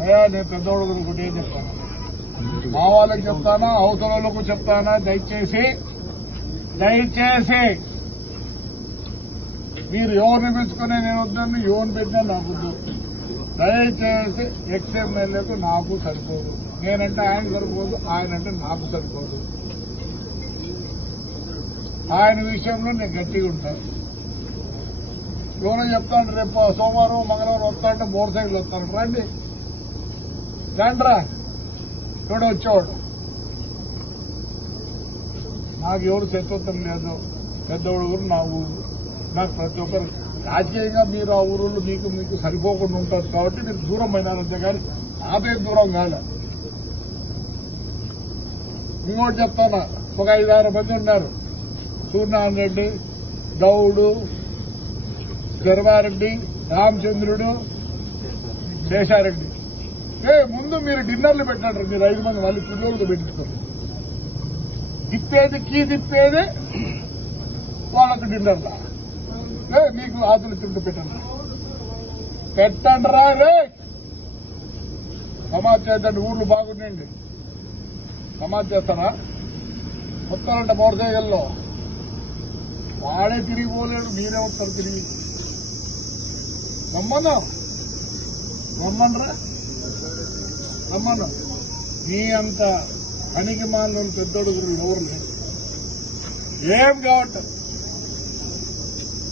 అయ్యా నేను పెద్దోడు ఒకటి ఏం చెప్తాను, మా వాళ్ళకి చెప్తానా అవతల వాళ్ళకు చెప్తానా, దయచేసి మీరు ఎవరిని పిలుచుకునే నేను వద్దని, ఎవరిని పెట్టినా నాకు వద్దు. దయచేసి ఎక్స్ఎమ్మెల్యేకు నాకు సరిపోదు, నేనంటే ఆయన సరిపోదు, ఆయనంటే నాకు సరిపోదు. ఆయన విషయంలో నేను గట్టిగా ఉంటాను. ఎవరో చెప్తాను రేపు సోమవారం మంగళవారం వస్తాంటే మోటార్ సైకిల్ వస్తాను, రండి ఎవడో వచ్చేవాడు. నాకు ఎవరు శత్రుత్వం లేదు, పెద్దవాడు ఊరు నా ఊరు, నాకు ప్రతి ఒక్కరు రాజకీయంగా మీరు ఆ ఊరులో మీకు సరిపోకుండా ఉంటారు కాబట్టి మీరు దూరం అయినారంతే కానీ నాపే దూరం కాలే. ఇంకోటి చెప్తానా, ఒక 5-6 మంది ఉన్నారు, సూర్యనారాయణ రెడ్డి, గౌడు, గర్వారెడ్డి, రామచంద్రుడు, శేషారెడ్డి. ముందు మీరు డిన్నర్లు పెట్టండి, మీరు 5 మంది మళ్ళీ పిల్లలతో పెట్టిస్తారు. తిప్పేది వాళ్ళకు డిన్నర్లా మీకు ఆతులు తింటూ పెట్టండి రా రే. సమాజ్ చేద్దండి, ఊర్లు బాగుండండి. సమాజ్ చేస్తారా? వస్తారంట మోటార్ సైకిల్లో, వాడే తిరిగిపోలేడు, మీరే వస్తారు తిరిగి. రమ్మను మీ అంత పనికి మాలిన పెద్దోడు ఎవరు లేదు. ఏం కావట్లేదు.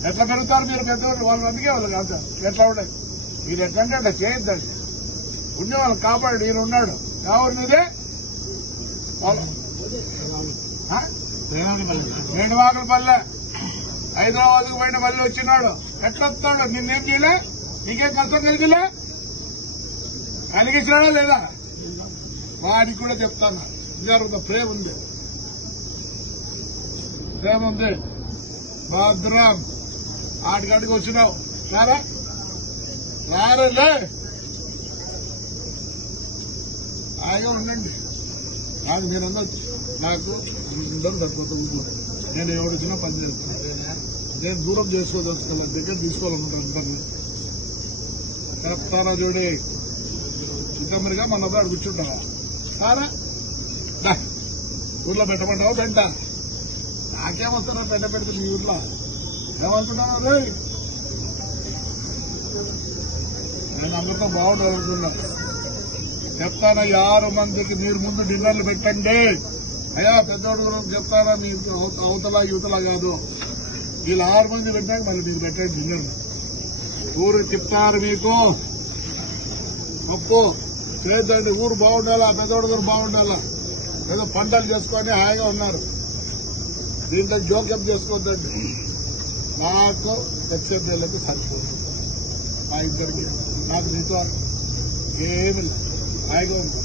ఎట్లా పెరుగుతారు మీరు పెద్దోళ్ళు? వాళ్ళు అందుకే వాళ్ళు కాదు ఎట్లా ఉన్నాయి. మీరు ఎట్లంటే అట్లా చేయొద్దండి. ఉండే వాళ్ళు కాపాడు. ఈయన ఉన్నాడు కావాలి మీదే వేణువాకలపల్లె హైదరాబాద్కు పోయిన మళ్ళీ వచ్చినాడు. ఎట్లా వస్తాడు? నిన్నేం చేయలే, నీకేం కష్టం కలిగించాడా లేదా? వాడికి కూడా చెప్తాను, జరుగుతా ప్రేమ ఉంది, భద్రం ఆడికాడికి వచ్చినావు రారలే హాయిగా ఉండండి. నాకు మీరందరూ నాకు తక్కువ నేను ఎవరిచ్చినా పని చేస్తాను. నేను దూరం చేసుకోదలుచుకోవాలి, దగ్గర తీసుకోవాలనుకుంటాను. చెప్తారా చూడే చిత్తమ్మరిగా మన అబ్బాయి కూర్చుంటావా? సారా ఊర్లో పెట్టమంటావు? పెంట నాకేమొస్తారా పెంట పెడితే మీ ఊర్లో ఏమనుకుంటున్నావు? రే నేను అందరితో బాగుండాలనుకున్నా. చెప్తానా 6 మందికి మీరు ముందు డిన్నర్లు పెట్టండి. అయ్యా పెద్దోడు చెప్తానా, మీకు అవతల యువతల కాదు, వీళ్ళు 6 మంది పెట్టాక మళ్ళీ మీరు పెట్టండి డిన్నర్. ఊరు చెప్తారు మీకు ఒప్పు చేద్దండి. ఊరు బాగుండాలా, పెద్దోడు గారు బాగుండాలా. ఏదో పంటలు చేసుకొని హాయిగా ఉన్నారు, దీంట్లో జోక్యం చేసుకోవద్దండి. నాకు ఎక్స్ఎమ్మెల్యేలకు సరిపోతుంది, మా ఇద్దరికి. నాకు నీతో ఏమి హాయిగా ఉంది.